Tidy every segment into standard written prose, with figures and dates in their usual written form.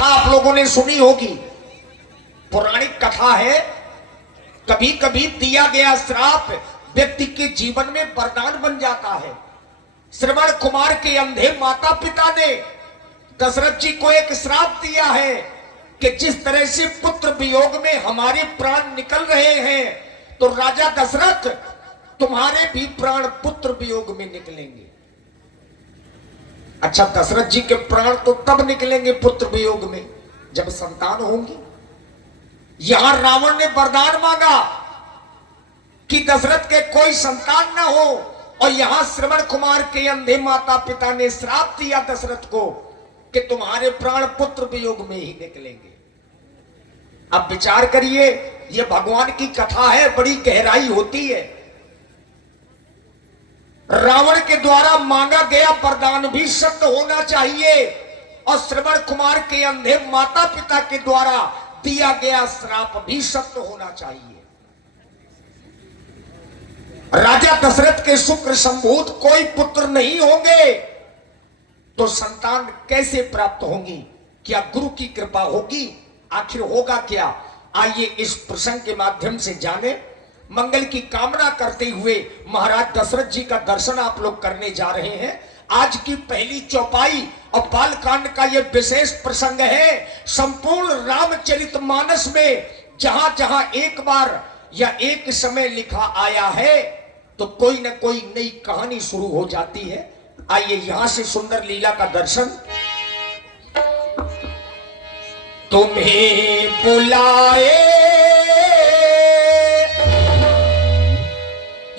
कथा आप लोगों ने सुनी होगी, पौराणिक कथा है। कभी कभी दिया गया श्राप व्यक्ति के जीवन में वरदान बन जाता है। श्रवण कुमार के अंधे माता पिता ने दशरथ जी को एक श्राप दिया है कि जिस तरह से पुत्र वियोग में हमारे प्राण निकल रहे हैं, तो राजा दशरथ तुम्हारे भी प्राण पुत्र वियोग में निकलेंगे। अच्छा, दशरथ जी के प्राण तो तब निकलेंगे पुत्र वियोग में जब संतान होंगी। यहां रावण ने वरदान मांगा कि दशरथ के कोई संतान ना हो, और यहां श्रवण कुमार के अंधे माता पिता ने श्राप दिया दशरथ को कि तुम्हारे प्राण पुत्र वियोग में ही निकलेंगे। अब विचार करिए, यह भगवान की कथा है, बड़ी गहराई होती है। रावण के द्वारा मांगा गया वरदान भी सत्य होना चाहिए, और श्रवण कुमार के अंधे माता पिता के द्वारा दिया गया श्राप भी सत्य होना चाहिए। राजा दशरथ के शुक्र संभूत कोई पुत्र नहीं होंगे, तो संतान कैसे प्राप्त होंगी? क्या गुरु की कृपा होगी? आखिर होगा क्या? आइए इस प्रसंग के माध्यम से जाने। मंगल की कामना करते हुए महाराज दशरथ जी का दर्शन आप लोग करने जा रहे हैं। आज की पहली चौपाई और बालकांड का यह विशेष प्रसंग है। संपूर्ण रामचरितमानस में जहां जहां एक बार या एक समय लिखा आया है, तो कोई न कोई नई कहानी शुरू हो जाती है। आइए यहां से सुंदर लीला का दर्शन। तुम्हें बुलाए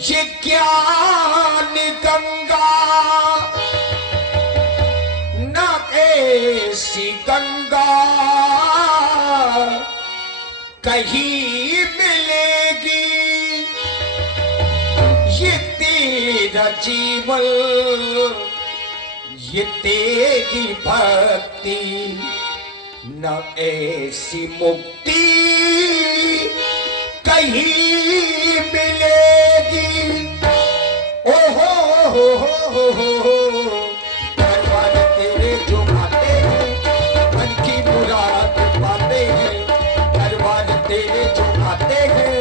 ये ज्ञान गंगा, न ऐसी गंगा कहीं मिलेगी। ये तेरा जीवन, ये तेरी भक्ति, न ऐसी मुक्ति कहीं मिलेगी। ओ हो भगवान तेरे जो आते हैं मन की मुराद पाते हैं। भगवान तेरे जो आते हैं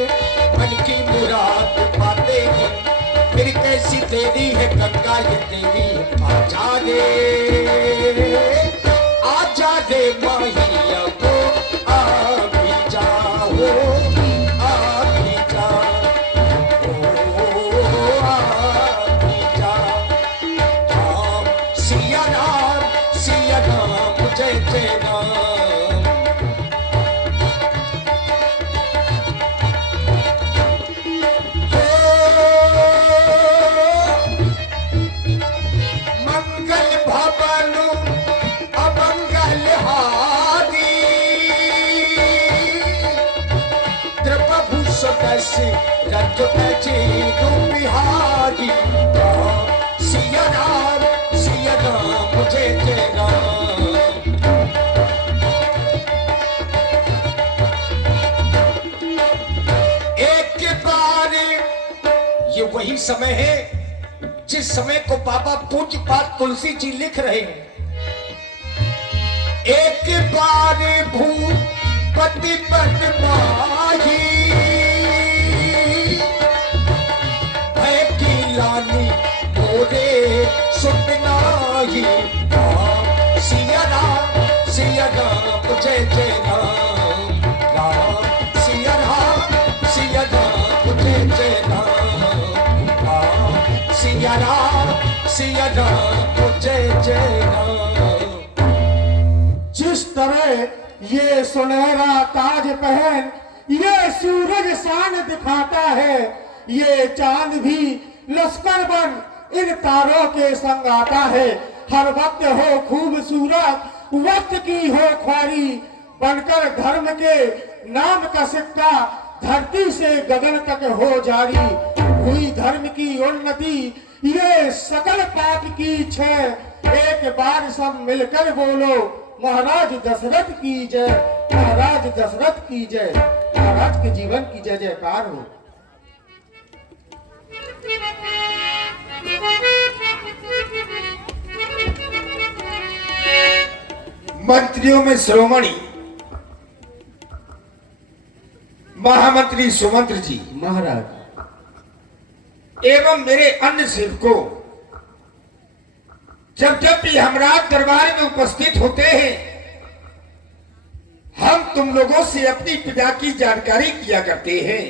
मन की मुराद पाते हैं। फिर कैसी तेरी है गंगा, ये तेरी है आजा दे माहिया को, आ भी जाओ, आ भी जाओ, ओ आ भी जाओ। राम सिया राम जय जय राम। मंगल भवन अमंगल हारी, द्रवभूषण रज बजे बिहारी। सिया राम जय जय राम। एक बार ये वही समय है जिस समय को बाबा पूज्य पाद तुलसी जी लिख रहे हैं। एक बार भूपति बन माही, भय की लानी मोरे सुननाही। सिया राम जय जय राम। राम सिया राम जय जय राम। राम सिया राम जय जय राम। जिस तरह ये सुनहरा ताज पहन ये सूरज शान दिखाता है, ये चांद भी लश्कर बन इन तारों के संग आता है। हर वक्त हो खूबसूरत, वक्त की हो ख्वारी, बनकर धर्म के नाम का सिक्का धरती से गगन तक हो जारी। हुई धर्म की उन्नति, ये सकल पाप की क्षय। एक बार सब मिलकर बोलो, महाराज दशरथ की जय, महाराज दशरथ की जय। महाराज के जीवन की जय जयकार हो। मंत्रियों में श्रोमणी महामंत्री सुमंत्र जी महाराज एवं मेरे अन्य सेवकों, जब जब भी हम राज दरबार में उपस्थित होते हैं, हम तुम लोगों से अपनी प्रजा की जानकारी किया करते हैं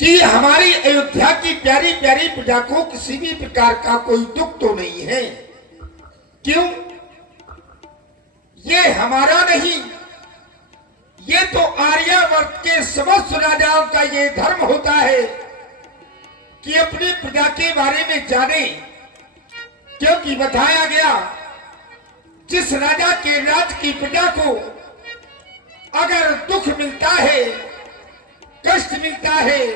कि हमारी अयोध्या की प्यारी प्यारी प्रजा को किसी भी प्रकार का कोई दुख तो नहीं है। क्यों? ये हमारा नहीं, ये तो आर्यावर्त के समस्त राजाओं का ये धर्म होता है कि अपनी प्रजा के बारे में जाने, क्योंकि बताया गया जिस राजा के राज की प्रजा को अगर दुख मिलता है, कष्ट मिलता है,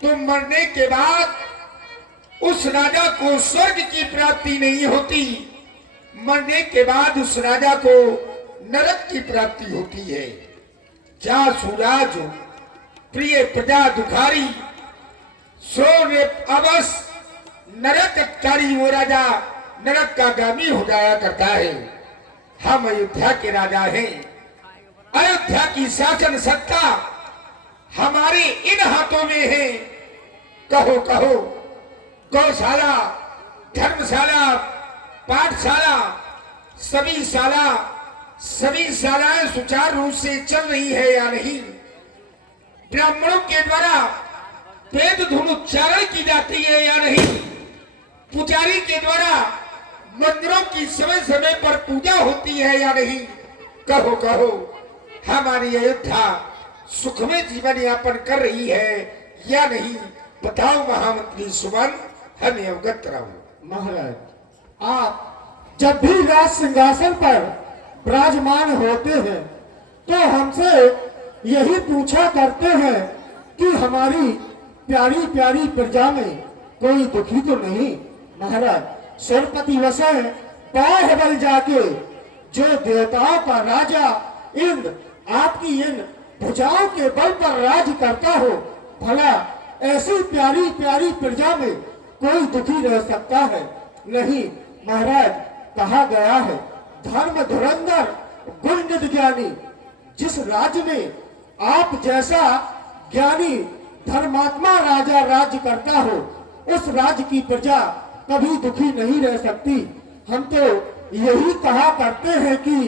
तो मरने के बाद उस राजा को स्वर्ग की प्राप्ति नहीं होती, मरने के बाद उस राजा को नरक की प्राप्ति होती है। जा सुराज प्रिय प्रजा दुखारी, सो अवस नरककारी, वो राजा नरक का गामी हो जाया करता है। हम अयोध्या के राजा हैं, अयोध्या की शासन सत्ता हमारे इन हाथों में है। कहो कहो, गौशाला, धर्मशाला, पाठशाला, सभी शालाएं सुचारू रूप से चल रही है या नहीं? ब्राह्मणों के द्वारा वेद धुन उच्चारण की जाती है या नहीं? पुजारी के द्वारा मंदिरों की समय समय पर पूजा होती है या नहीं? कहो कहो, हमारी अयोध्या सुखमय जीवन यापन कर रही है या नहीं? बताओ महामंत्री सुमन, हमें अवगत कराओ। महाराज, आप जब भी राज सिंहासन पर विराजमान होते हैं तो हमसे यही पूछा करते हैं कि हमारी प्यारी प्यारी प्रजा में कोई दुखी तो नहीं? महाराज, सरपति वसय बाह बल जाके जो देवताओं का राजा इंद्र आपकी इन भुजाओं के बल पर राज करता हो, भला ऐसी प्यारी प्यारी प्रजा में कोई दुखी रह सकता है? नहीं महाराज, कहा गया है धर्म धुरंधर गुण निधि ज्ञानी। जिस राज्य में आप जैसा ज्ञानी धर्मात्मा राजा राज्य करता हो, उस राज्य की प्रजा कभी दुखी नहीं रह सकती। हम तो यही कहा करते हैं कि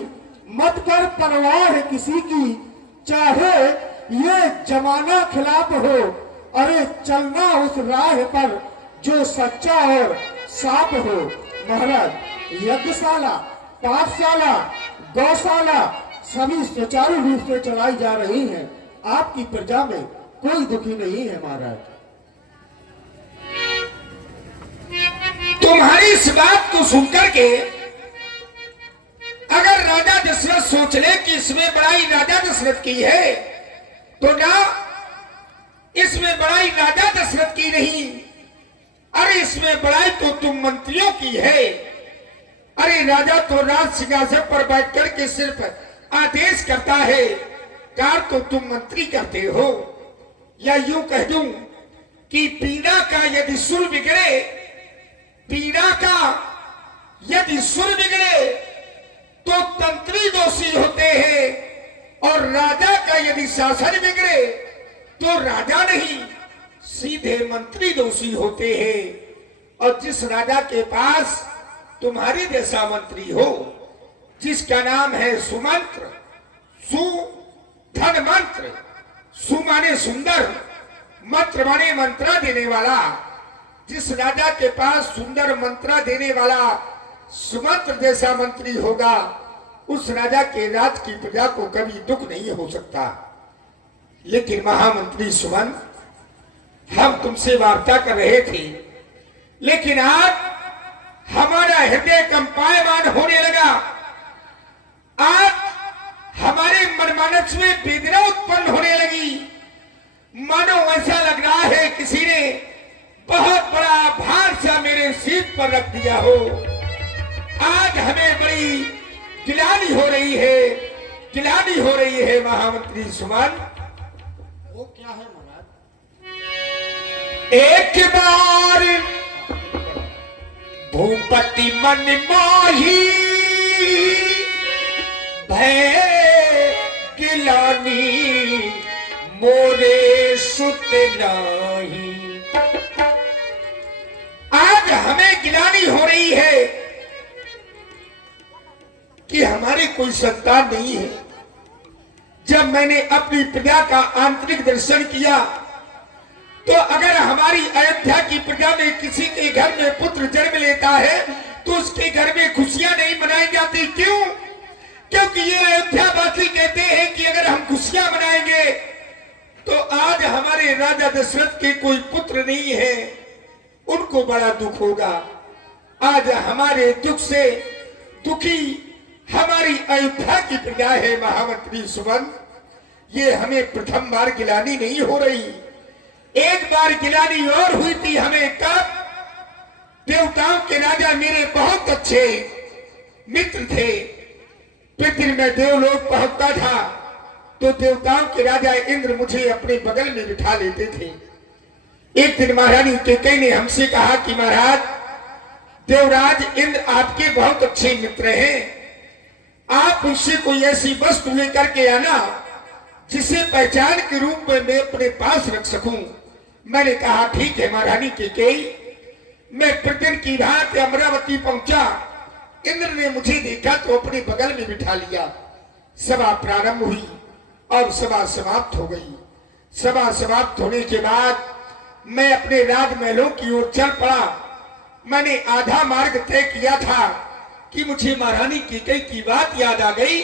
मत कर परवाह किसी की, चाहे ये जमाना खिलाफ हो, अरे चलना उस राह पर जो सच्चा और साफ हो। महाराज, यज्ञशाला, पाठशाला, गौशाला सभी सुचारू रूप से चलाई जा रही हैं। आपकी प्रजा में कोई दुखी नहीं है महाराज। तुम्हारी इस बात को सुनकर के अगर राजा दशरथ सोच ले कि इसमें बड़ाई राजा दशरथ की है, तो ना, इसमें बड़ाई राजा दशरथ की नहीं, अरे इसमें बड़ाई तो तुम मंत्रियों की है। अरे राजा तो राज सिंहासन पर बैठ करके सिर्फ आदेश करता है, कार्य तो तुम मंत्री करते हो। या यूं कह दूं कि पीड़ा का यदि सुर बिगड़े, पीड़ा का यदि सुर बिगड़े तो तंत्री दोषी होते हैं, और राजा का यदि शासन बिगड़े तो राजा नहीं, सीधे मंत्री दोषी होते हैं। और जिस राजा के पास तुम्हारी जैसा मंत्री हो, जिसका नाम है सुमंत्र, सु धन मंत्र, सु माने सुंदर, मंत्र माने मंत्रा देने वाला, जिस राजा के पास सुंदर मंत्रा देने वाला सुमंत्र जैसा मंत्री होगा, उस राजा के राज की प्रजा को कभी दुख नहीं हो सकता। लेकिन महामंत्री सुमन, हम तुमसे वार्ता कर रहे थे, लेकिन आज हमारा हृदय कंपायमान होने लगा। आज हमारे मनमानस में वेदना उत्पन्न होने लगी, मानो ऐसा लग रहा है किसी ने बहुत बड़ा भार सा मेरे सीट पर रख दिया हो। आज हमें बड़ी गिलानी हो रही है, गिलानी हो रही है महामंत्री सुमन। वो क्या है महाराज? एक बार भूपति मन माही भय गिलानी मोरे सुत नाही। आज हमें गिलानी हो रही है कि हमारे कोई संतान नहीं है। जब मैंने अपनी प्रजा का आंतरिक दर्शन किया तो अगर हमारी अयोध्या की प्रजा में किसी के घर में पुत्र जन्म लेता है तो उसके घर में खुशियां नहीं मनाई जाती। क्यों? क्योंकि ये अयोध्यावासी कहते हैं कि अगर हम खुशियां मनाएंगे तो आज हमारे राजा दशरथ के कोई पुत्र नहीं है, उनको बड़ा दुख होगा। आज हमारे दुख से दुखी हमारी अयोध्या की प्रजा है महामंत्री सुमन। ये हमें प्रथम बार गिलानी नहीं हो रही, एक बार गिलानी और हुई थी हमें। कब? देवताओं के राजा मेरे बहुत अच्छे मित्र थे। पृथ्वी में देवलोक पहुंचता था तो देवताओं के राजा इंद्र मुझे अपने बगल में बिठा लेते थे। एक दिन महारानी कैकेयी ने हमसे कहा कि महाराज, देवराज इंद्र आपके बहुत अच्छे मित्र हैं, आप उससे कोई ऐसी वस्तु लेकर के आना जिसे पहचान के रूप में मैं अपने पास रख सकूं। मैंने कहा ठीक है महारानी कैकेयी। मैं प्रतिदिन की रात अमरावती पहुंचा। इंद्र ने मुझे देखा तो अपने बगल में बिठा लिया। सभा प्रारंभ हुई और सभा समाप्त हो गई। सभा समाप्त होने के बाद मैं अपने राजमहलों की ओर चल पड़ा। मैंने आधा मार्ग तय किया था कि मुझे महारानी कैकेयी की बात याद आ गई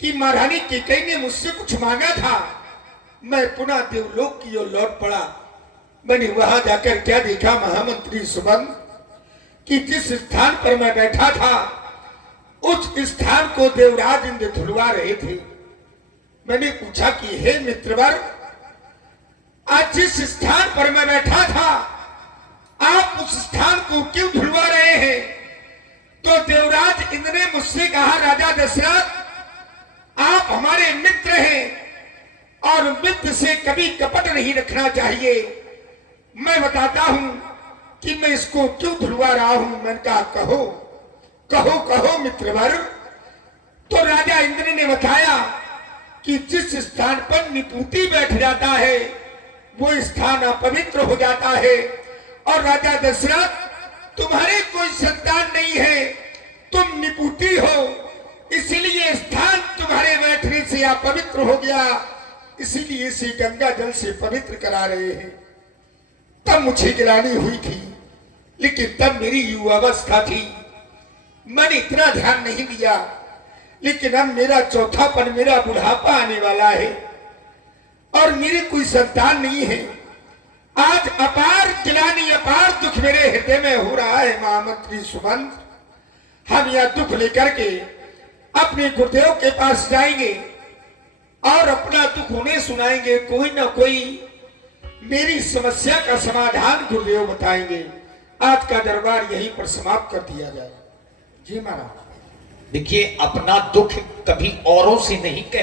कि महारानी कैकेयी ने मुझसे कुछ मांगा था। मैं पुनः देवलोक की ओर लौट पड़ा। मैंने वहां जाकर क्या देखा महामंत्री सुमन, कि जिस स्थान पर मैं बैठा था उस स्थान को देवराज इंद्र धुलवा रहे थे। मैंने पूछा कि हे मित्रवर, आज जिस स्थान पर मैं बैठा था आप उस स्थान को क्यों धुलवा रहे हैं? तो देवराज इंद्र ने मुझसे कहा, राजा दशरथ आप हमारे मित्र हैं और मित्र से कभी कपट नहीं रखना चाहिए। मैं बताता हूं कि मैं इसको क्यों धुलवा रहा हूं। मैंने कहा कहो कहो कहो मित्रवर। तो राजा इंद्र ने बताया कि जिस स्थान पर निपुति बैठ जाता है वो स्थान अपवित्र हो जाता है। और राजा दशरथ, तुम्हारे कोई संतान नहीं है, तुम निपुति हो, इसीलिए स्थान तुम्हारे बैठने से अपवित्र हो गया, इसीलिए इसे गंगा जल से पवित्र करा रहे हैं। तब मुझे गिलानी हुई थी, लेकिन तब मेरी युवावस्था थी, मैंने इतना ध्यान नहीं दिया। लेकिन अब मेरा चौथापन, मेरा बुढ़ापा आने वाला है और मेरे कोई संतान नहीं है। आज अपार गिलानी, अपार दुख मेरे हृदय में हो रहा है महामंत्री सुमन। हम यह दुख लेकर के अपने गुरुदेव के पास जाएंगे और अपना दुख उन्हें सुनाएंगे। कोई ना कोई मेरी समस्या का समाधान गुरुदेव बताएंगे। आज का दरबार यहीं पर समाप्त कर दिया जाए। जी महाराज। देखिए, अपना दुख कभी औरों से नहीं कहना